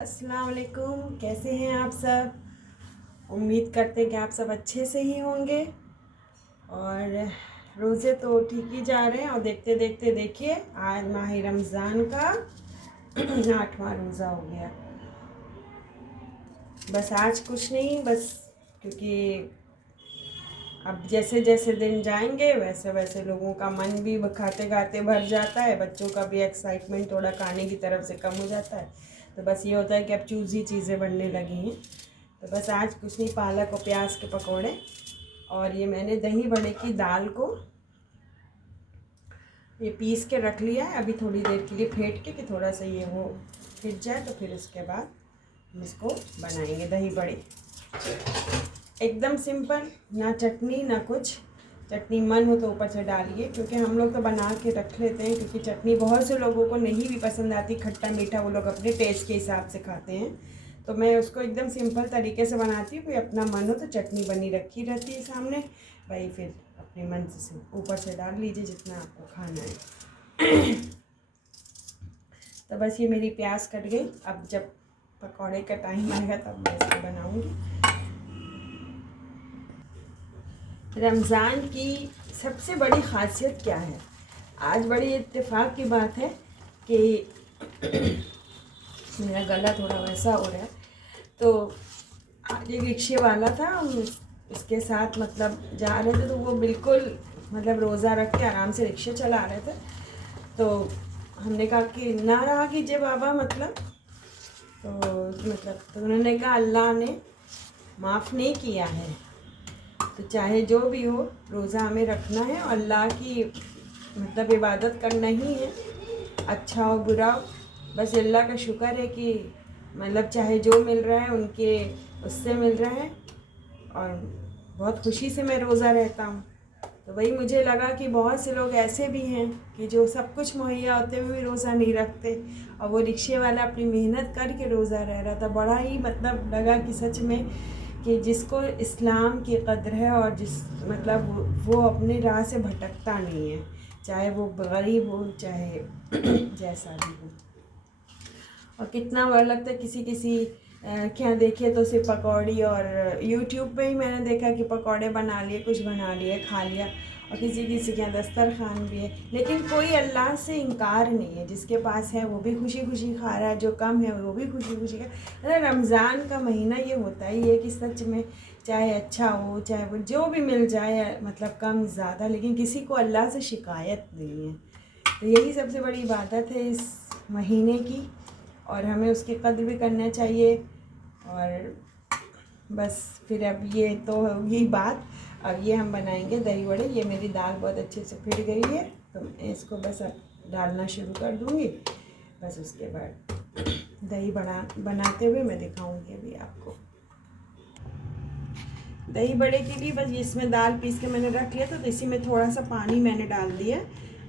अस्सलाम वालेकुम, कैसे हैं आप सब। उम्मीद करते हैं कि आप सब अच्छे से ही होंगे। और रोज़े तो ठीक ही जा रहे हैं और देखते देखते देखिए आज माह रमज़ान का 8वां रोज़ा हो गया। बस आज कुछ नहीं, बस क्योंकि अब जैसे जैसे दिन जाएंगे वैसे वैसे लोगों का मन भी खाते खाते भर जाता है, बच्चों का भी एक्साइटमेंट थोड़ा खाने की तरफ से कम हो जाता है। तो बस ये होता है कि अब चूज़ी चीज़ें बनने लगी हैं। तो बस आज कुछ नहीं, पालक और प्याज के पकोड़े। और ये मैंने दही बड़े की दाल को ये पीस के रख लिया है, अभी थोड़ी देर के लिए फेंट के कि थोड़ा सा ये वो फिट जाए, तो फिर उसके बाद हम इसको बनाएंगे दही बड़े। एकदम सिंपल, ना चटनी ना कुछ। चटनी मन हो तो ऊपर से डालिए, क्योंकि हम लोग तो बना के रख लेते हैं, क्योंकि चटनी बहुत से लोगों को नहीं भी पसंद आती, खट्टा मीठा वो लोग अपने टेस्ट के हिसाब से खाते हैं। तो मैं उसको एकदम सिंपल तरीके से बनाती हूँ। कोई अपना मन हो तो चटनी बनी रखी रहती है सामने, भाई फिर अपने मन से ऊपर से डाल लीजिए जितना आपको खाना है। तो बस ये मेरी प्याज कट गई, अब जब पकौड़े का टाइम आएगा तब मैं इसको बनाऊँगी। रमज़ान की सबसे बड़ी ख़ासियत क्या है? आज बड़ी इत्तेफाक की बात है कि मेरा गला थोड़ा वैसा हो रहा है। तो आज एक रिक्शे वाला था, उसके साथ मतलब जा रहे थे, तो वो बिल्कुल मतलब रोज़ा रख के आराम से रिक्शे चला रहे थे। तो हमने कहा कि ना रहा कीजिए बाबा, तो उन्होंने कहा अल्लाह ने माफ़ नहीं किया है, तो चाहे जो भी हो रोज़ा हमें रखना है और अल्लाह की मतलब इबादत करना ही है, अच्छा हो बुरा हो। बस अल्लाह का शुक्र है कि मतलब चाहे जो मिल रहा है उनके उससे मिल रहा है, और बहुत खुशी से मैं रोज़ा रहता हूँ। तो वही मुझे लगा कि बहुत से लोग ऐसे भी हैं कि जो सब कुछ मुहैया होते हुए भी रोज़ा नहीं रखते, और वो रिक्शे वाला अपनी मेहनत करके रोज़ा रह रहा था। बड़ा ही मतलब लगा कि सच में कि जिसको इस्लाम की कद्र है और जिस मतलब वो अपने राह से भटकता नहीं है, चाहे वो गरीब हो चाहे जैसा भी हो। और कितना बुरा लगता है किसी किसी क्या देखे तो सिर्फ पकौड़ी, और यूट्यूब पे ही मैंने देखा कि पकौड़े बना लिए, कुछ बना लिए, खा लिया। और किसी किसी के यहाँ दस्तरखान भी है, लेकिन कोई अल्लाह से इनकार नहीं है। जिसके पास है वो भी खुशी खुशी खा रहा है, जो कम है वो भी खुशी खुशी खा। रमज़ान का महीना ये होता ही है कि सच में चाहे अच्छा हो चाहे वो जो भी मिल जाए, मतलब कम ज़्यादा, लेकिन किसी को अल्लाह से शिकायत नहीं है। तो यही सबसे बड़ी इबादत है इस महीने की, और हमें उसकी कद्र भी करना चाहिए। और बस फिर अब ये तो होगी बात, अब ये हम बनाएंगे दही बड़े। ये मेरी दाल बहुत अच्छे से फिट गई है, तो मैं इसको बस अब डालना शुरू कर दूँगी। बस उसके बाद दही बनाते हुए मैं दिखाऊंगी अभी आपको। दही बड़े के लिए बस इसमें दाल पीस के मैंने रख लिया था, तो इसी में थोड़ा सा पानी मैंने डाल दिया।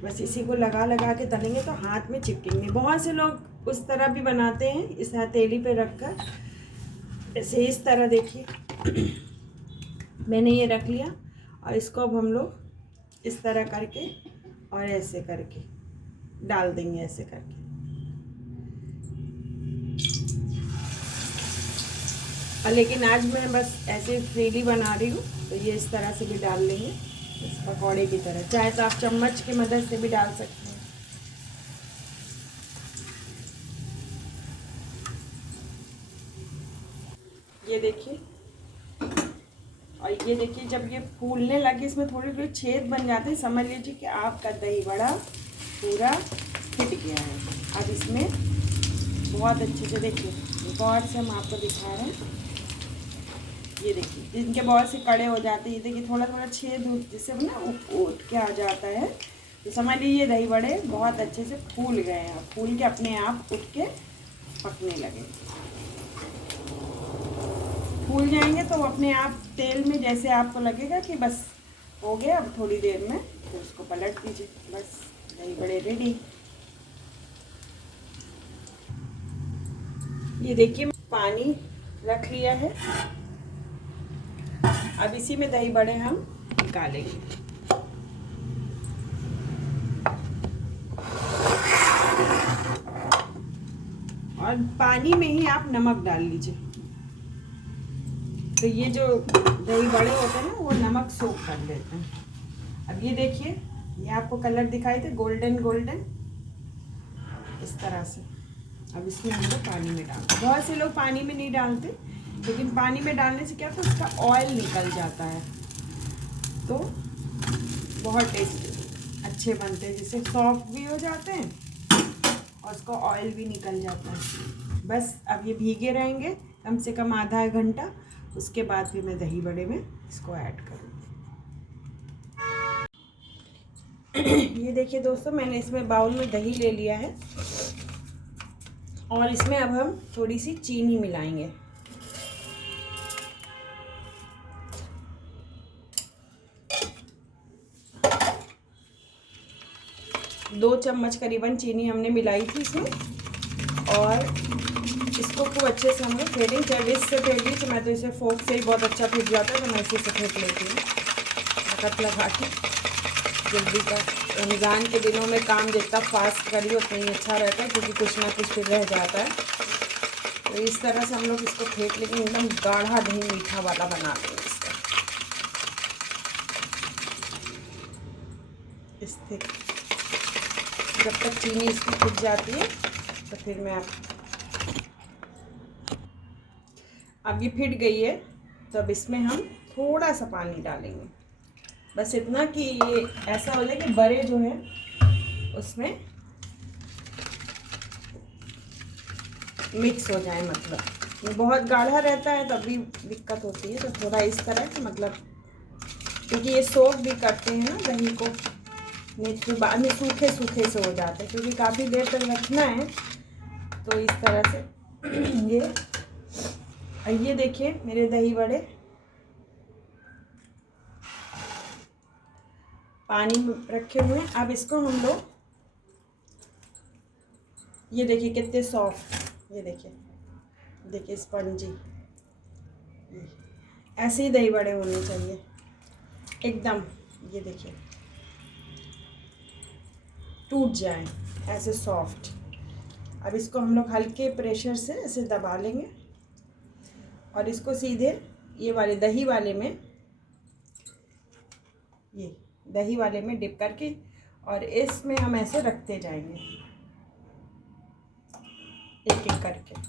बस इसी को लगा लगा के तलेंगे तो हाथ में चिपकेंगे। बहुत से लोग उस तरह भी बनाते हैं, इस हथेली पे रख कर ऐसे इस तरह। देखिए मैंने ये रख लिया, और इसको अब हम लोग इस तरह करके और ऐसे करके डाल देंगे, ऐसे करके। लेकिन आज मैं बस ऐसे फ्रीली बना रही हूँ, तो ये इस तरह से भी डाल लेंगे, इस पकौड़े की तरह। चाहे तो आप चम्मच की मदद से भी डाल सकते हैं। ये देखिए, और ये देखिए जब ये फूलने लगे, इसमें थोड़ी थोड़ी छेद बन जाते हैं, समझ लीजिए कि आपका दही बड़ा पूरा फिट गया है। अब इसमें बहुत अच्छे से देखिए, एक और से हम आपको दिखा रहे हैं। ये देखिए जिनके बहुत से कड़े हो जाते हैं, ये देखिए थोड़ा थोड़ा छेद जिससे ना उठ के आ जाता है, तो समझ लीजिए दही बड़े बहुत अच्छे से फूल गए हैं। फूल के अपने आप उठ के पकने लगे, फूल जाएंगे तो अपने आप तेल में जैसे आपको लगेगा कि बस हो गया, अब थोड़ी देर में तो उसको पलट दीजिए, बस दही बड़े रेडी। ये देखिए पानी रख लिया है, अब इसी में दही बड़े हम निकालेंगे। और पानी में ही आप नमक डाल लीजिए। तो ये जो दही बड़े होते हैं ना वो नमक सोख कर लेते हैं। अब ये देखिए, ये आपको कलर दिखाई दे गोल्डन गोल्डन इस तरह से। अब इसमें हम लोग पानी में डालते हैं। बहुत से लोग पानी में नहीं डालते, लेकिन पानी में डालने से क्या होता है, उसका ऑयल निकल जाता है तो बहुत टेस्ट अच्छे बनते हैं, जिससे सॉफ्ट भी हो जाते हैं और उसका ऑयल भी निकल जाता है। बस अब ये भीगे रहेंगे कम से कम आधा घंटा, उसके बाद फिर मैं दही बड़े में इसको ऐड करूँगी। ये देखिए दोस्तों, मैंने इसमें बाउल में दही ले लिया है और इसमें अब हम थोड़ी सी चीनी मिलाएंगे। दो चम्मच करीबन चीनी हमने मिलाई थी इसमें, और इसको खूब अच्छे से हम लोग फेंटेंगे। चाहे विस्क से फेंट लीजिए, मैं तो इसे फोक से ही बहुत अच्छा फूट जाता है, तो मैं इसी से फेंट लेती हूँ ताकत लगा के जल्दी का। रमज़ान के दिनों में काम जितना फास्ट करिए उतना ही अच्छा रहता है, क्योंकि कुछ ना कुछ फिर रह जाता है। तो इस तरह से हम लोग इसको फेंट लेंगे, एकदम गाढ़ा दही मीठा वाला बना देंगे इसका। इस जब तक चीनी इसकी फूट जाती है तो फिर मैं अब ये फिट गई है, तो अब इसमें हम थोड़ा सा पानी डालेंगे, बस इतना कि ये ऐसा हो जाए कि बड़े जो है उसमें मिक्स हो जाए। मतलब ये बहुत गाढ़ा रहता है तब भी दिक्कत होती है, तो थोड़ा इस तरह कि मतलब, क्योंकि ये सोख भी करते हैं ना दही को, नहीं तो बाद में सूखे सूखे से हो जाते हैं, क्योंकि काफ़ी देर तक रखना है। तो इस तरह से ये देखिए मेरे दही बड़े पानी में रखे हुए हैं। अब इसको हम लोग, ये देखिए कितने सॉफ्ट, ये देखिए स्पंजी, ऐसे ही दही बड़े होने चाहिए एकदम। ये देखिए टूट जाए ऐसे सॉफ्ट। अब इसको हम लोग हल्के प्रेशर से ऐसे दबा लेंगे और इसको सीधे ये वाले दही वाले में, ये दही वाले में डिप करके, और इसमें हम ऐसे रखते जाएंगे एक एक करके।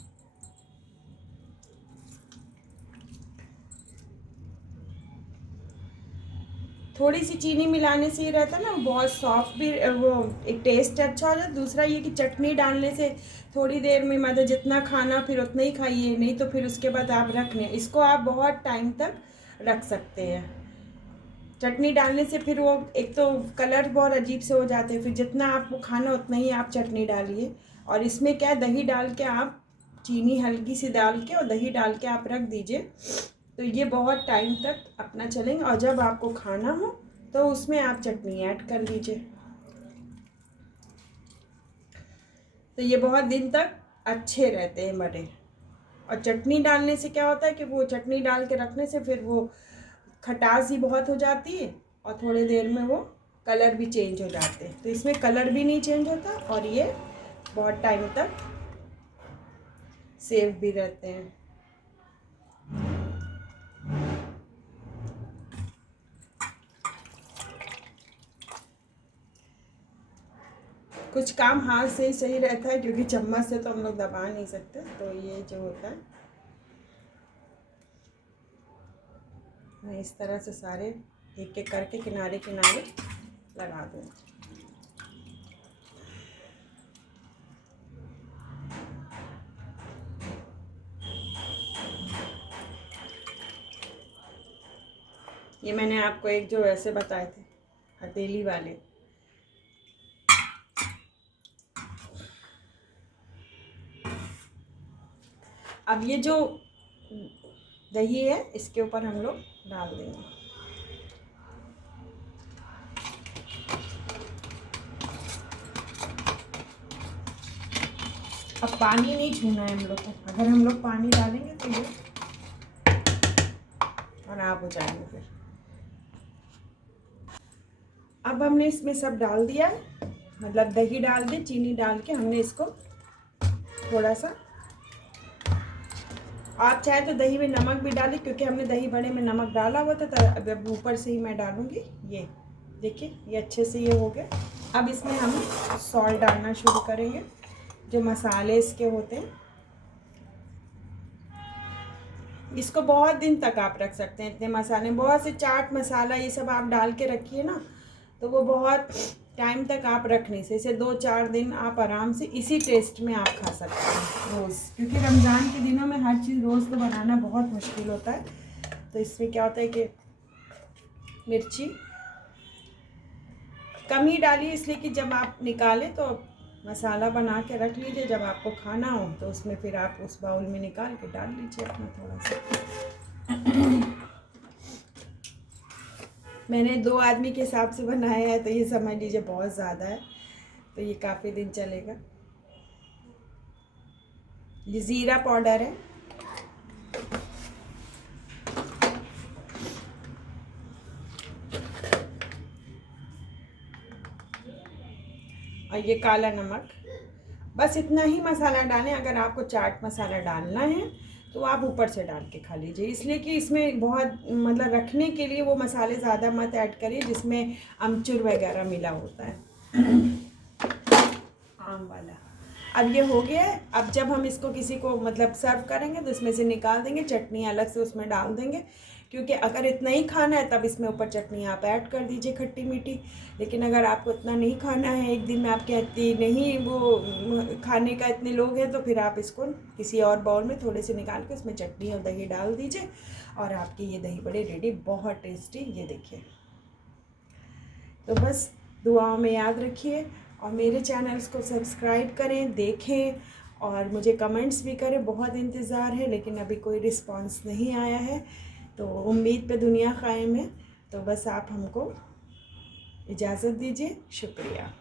थोड़ी सी चीनी मिलाने से ये रहता है ना, बहुत सॉफ्ट भी, वो एक टेस्ट अच्छा हो जाता है। दूसरा ये कि चटनी डालने से थोड़ी देर में, मतलब जितना खाना फिर उतना ही खाइए, नहीं तो फिर उसके बाद आप रखने इसको आप बहुत टाइम तक रख सकते हैं। चटनी डालने से फिर वो एक तो कलर बहुत अजीब से हो जाते हैं, फिर जितना आपको खाना उतना ही आप चटनी डालिए। और इसमें क्या है, दही डाल के आप, चीनी हल्की सी डाल के और दही डाल के आप रख दीजिए, तो ये बहुत टाइम तक अपना चलेंगे। और जब आपको खाना हो तो उसमें आप चटनी ऐड कर लीजिए, तो ये बहुत दिन तक अच्छे रहते हैं बड़े। और चटनी डालने से क्या होता है कि वो चटनी डाल के रखने से फिर वो खटास ही बहुत हो जाती है, और थोड़ी देर में वो कलर भी चेंज हो जाते हैं। तो इसमें कलर भी नहीं चेंज होता और ये बहुत टाइम तक सेफ भी रहते हैं। कुछ काम हाथ से ही सही रहता है, क्योंकि चम्मच से तो हम लोग दबा नहीं सकते। तो ये जो होता है, मैं इस तरह से सारे एक एक करके किनारे किनारे लगा दूँ। ये मैंने आपको एक जो ऐसे बताए थे हथेली वाले, अब ये जो दही है इसके ऊपर हम लोग डाल देंगे। अब पानी नहीं छूना है हम लोग को, अगर हम लोग पानी डालेंगे तो ये खराब हो जाएंगे फिर। अब हमने इसमें सब डाल दिया है, मतलब दही डाल दी, चीनी डाल के हमने इसको थोड़ा सा आप चाहे तो दही में नमक भी डालें, क्योंकि हमने दही बड़े में नमक डाला हुआ था, तो अब ऊपर से ही मैं डालूँगी। ये देखिए ये अच्छे से ये हो गया। अब इसमें हम सॉल्ट डालना शुरू करेंगे, जो मसाले इसके होते हैं। इसको बहुत दिन तक आप रख सकते हैं, इतने मसाले, बहुत से चाट मसाला ये सब आप डाल के रखिए ना, तो वो बहुत टाइम तक आप रख नहीं सकते। इसे 2-4 दिन आप आराम से इसी टेस्ट में आप खा सकते हैं रोज़, क्योंकि रमज़ान के दिनों में हर चीज़ रोज़ तो बनाना बहुत मुश्किल होता है। तो इसमें क्या होता है कि मिर्ची कम ही डालिए, इसलिए कि जब आप निकालें तो मसाला बना के रख लीजिए, जब आपको खाना हो तो उसमें फिर आप उस बाउल में निकाल के डाल लीजिए अपना थोड़ा सा। मैंने 2 आदमी के हिसाब से बनाया है, तो ये समझ लीजिए बहुत ज़्यादा है, तो ये काफ़ी दिन चलेगा। ये ज़ीरा पाउडर है, और ये काला नमक। बस इतना ही मसाला डालें। अगर आपको चाट मसाला डालना है तो आप ऊपर से डाल के खा लीजिए, इसलिए कि इसमें बहुत मतलब रखने के लिए वो मसाले ज़्यादा मत ऐड करिए जिसमें अमचूर वगैरह मिला होता है, आम वाला। अब ये हो गया है। अब जब हम इसको किसी को मतलब सर्व करेंगे तो इसमें से निकाल देंगे, चटनी अलग से उसमें डाल देंगे, क्योंकि अगर इतना ही खाना है तब इसमें ऊपर चटनी आप ऐड कर दीजिए खट्टी मीठी। लेकिन अगर आपको इतना नहीं खाना है, एक दिन में आप कहती नहीं वो खाने का इतने लोग हैं, तो फिर आप इसको किसी और बाउल में थोड़े से निकाल के उसमें चटनी और दही डाल दीजिए, और आपके ये दही बड़े रेडी, बहुत टेस्टी। ये देखिए, तो बस दुआओं में याद रखिए, और मेरे चैनल्स को सब्सक्राइब करें, देखें, और मुझे कमेंट्स भी करें। बहुत इंतज़ार है, लेकिन अभी कोई रिस्पांस नहीं आया है, तो उम्मीद पे दुनिया कायम है। तो बस आप हमको इजाज़त दीजिए। शुक्रिया।